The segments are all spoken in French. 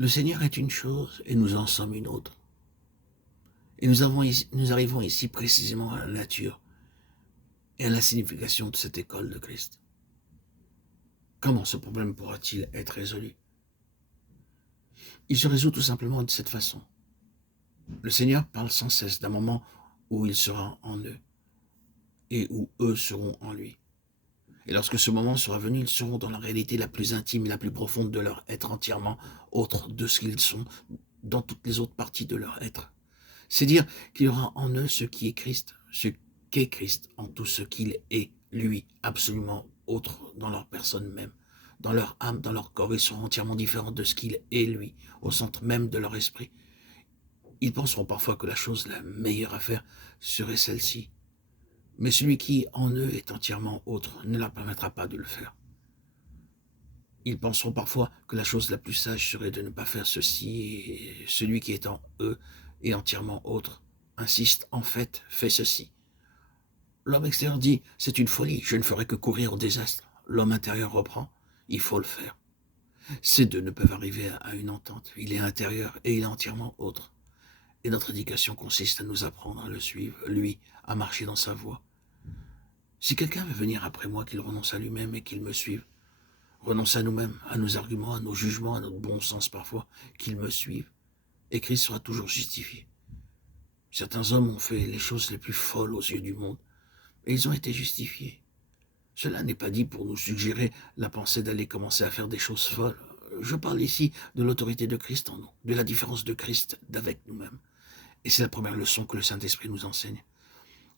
Le Seigneur est une chose et nous en sommes une autre. Et nous arrivons ici précisément à la nature et à la signification de cette école de Christ. Comment ce problème pourra-t-il être résolu? Il se résout tout simplement de cette façon. Le Seigneur parle sans cesse d'un moment où il sera en eux et où eux seront en lui. Et lorsque ce moment sera venu, ils seront dans la réalité la plus intime et la plus profonde de leur être, entièrement autre de ce qu'ils sont dans toutes les autres parties de leur être. C'est dire qu'il y aura en eux ce qui est Christ, ce qu'est Christ, en tout ce qu'il est, lui, absolument autre dans leur personne même. Dans leur âme, dans leur corps, ils seront entièrement différents de ce qu'il est, lui, au centre même de leur esprit. Ils penseront parfois que la chose la meilleure à faire serait celle-ci. Mais celui qui, en eux, est entièrement autre, ne leur permettra pas de le faire. Ils penseront parfois que la chose la plus sage serait de ne pas faire ceci, et celui qui est en eux est entièrement autre, insiste en fait, fait ceci. L'homme extérieur dit, c'est une folie, je ne ferai que courir au désastre. L'homme intérieur reprend, il faut le faire. Ces deux ne peuvent arriver à une entente, il est intérieur et il est entièrement autre. Et notre éducation consiste à nous apprendre à le suivre, lui, à marcher dans sa voie. Si quelqu'un veut venir après moi, qu'il renonce à lui-même et qu'il me suive, renonce à nous-mêmes, à nos arguments, à nos jugements, à notre bon sens parfois, qu'il me suive, et Christ sera toujours justifié. Certains hommes ont fait les choses les plus folles aux yeux du monde, et ils ont été justifiés. Cela n'est pas dit pour nous suggérer la pensée d'aller commencer à faire des choses folles. Je parle ici de l'autorité de Christ en nous, de la différence de Christ d'avec nous-mêmes. Et c'est la première leçon que le Saint-Esprit nous enseigne.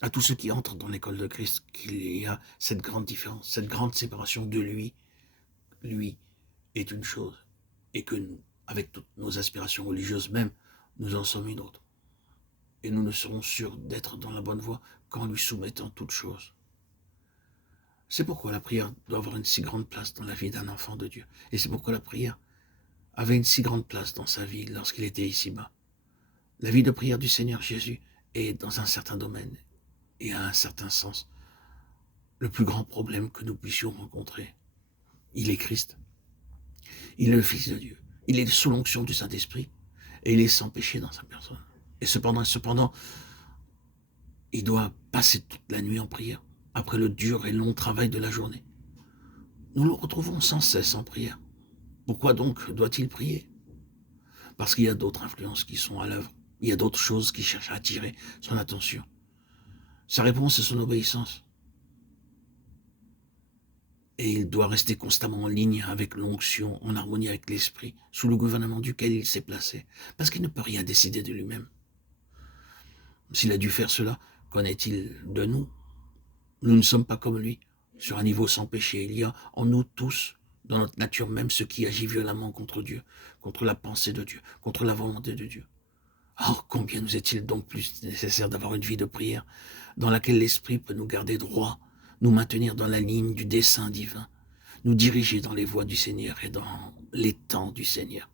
À tous ceux qui entrent dans l'école de Christ, qu'il y a cette grande différence, cette grande séparation de lui. Lui est une chose, et que nous, avec toutes nos aspirations religieuses même, nous en sommes une autre. Et nous ne serons sûrs d'être dans la bonne voie qu'en lui soumettant toutes choses. C'est pourquoi la prière doit avoir une si grande place dans la vie d'un enfant de Dieu. Et c'est pourquoi la prière avait une si grande place dans sa vie lorsqu'il était ici-bas. La vie de prière du Seigneur Jésus est, dans un certain domaine et à un certain sens, le plus grand problème que nous puissions rencontrer. Il est Christ. Il est le Fils de Dieu. Il est sous l'onction du Saint-Esprit et il est sans péché dans sa personne. Et cependant, il doit passer toute la nuit en prière, après le dur et long travail de la journée. Nous le retrouvons sans cesse en prière. Pourquoi donc doit-il prier? Parce qu'il y a d'autres influences qui sont à l'œuvre. Il y a d'autres choses qui cherchent à attirer son attention. Sa réponse est son obéissance. Et il doit rester constamment en ligne avec l'onction, en harmonie avec l'esprit, sous le gouvernement duquel il s'est placé, parce qu'il ne peut rien décider de lui-même. S'il a dû faire cela, qu'en est-il de nous? Nous ne sommes pas comme lui, sur un niveau sans péché. Il y a en nous tous, dans notre nature même, ce qui agit violemment contre Dieu, contre la pensée de Dieu, contre la volonté de Dieu. Or, combien nous est-il donc plus nécessaire d'avoir une vie de prière, dans laquelle l'Esprit peut nous garder droit, nous maintenir dans la ligne du dessein divin, nous diriger dans les voies du Seigneur et dans les temps du Seigneur.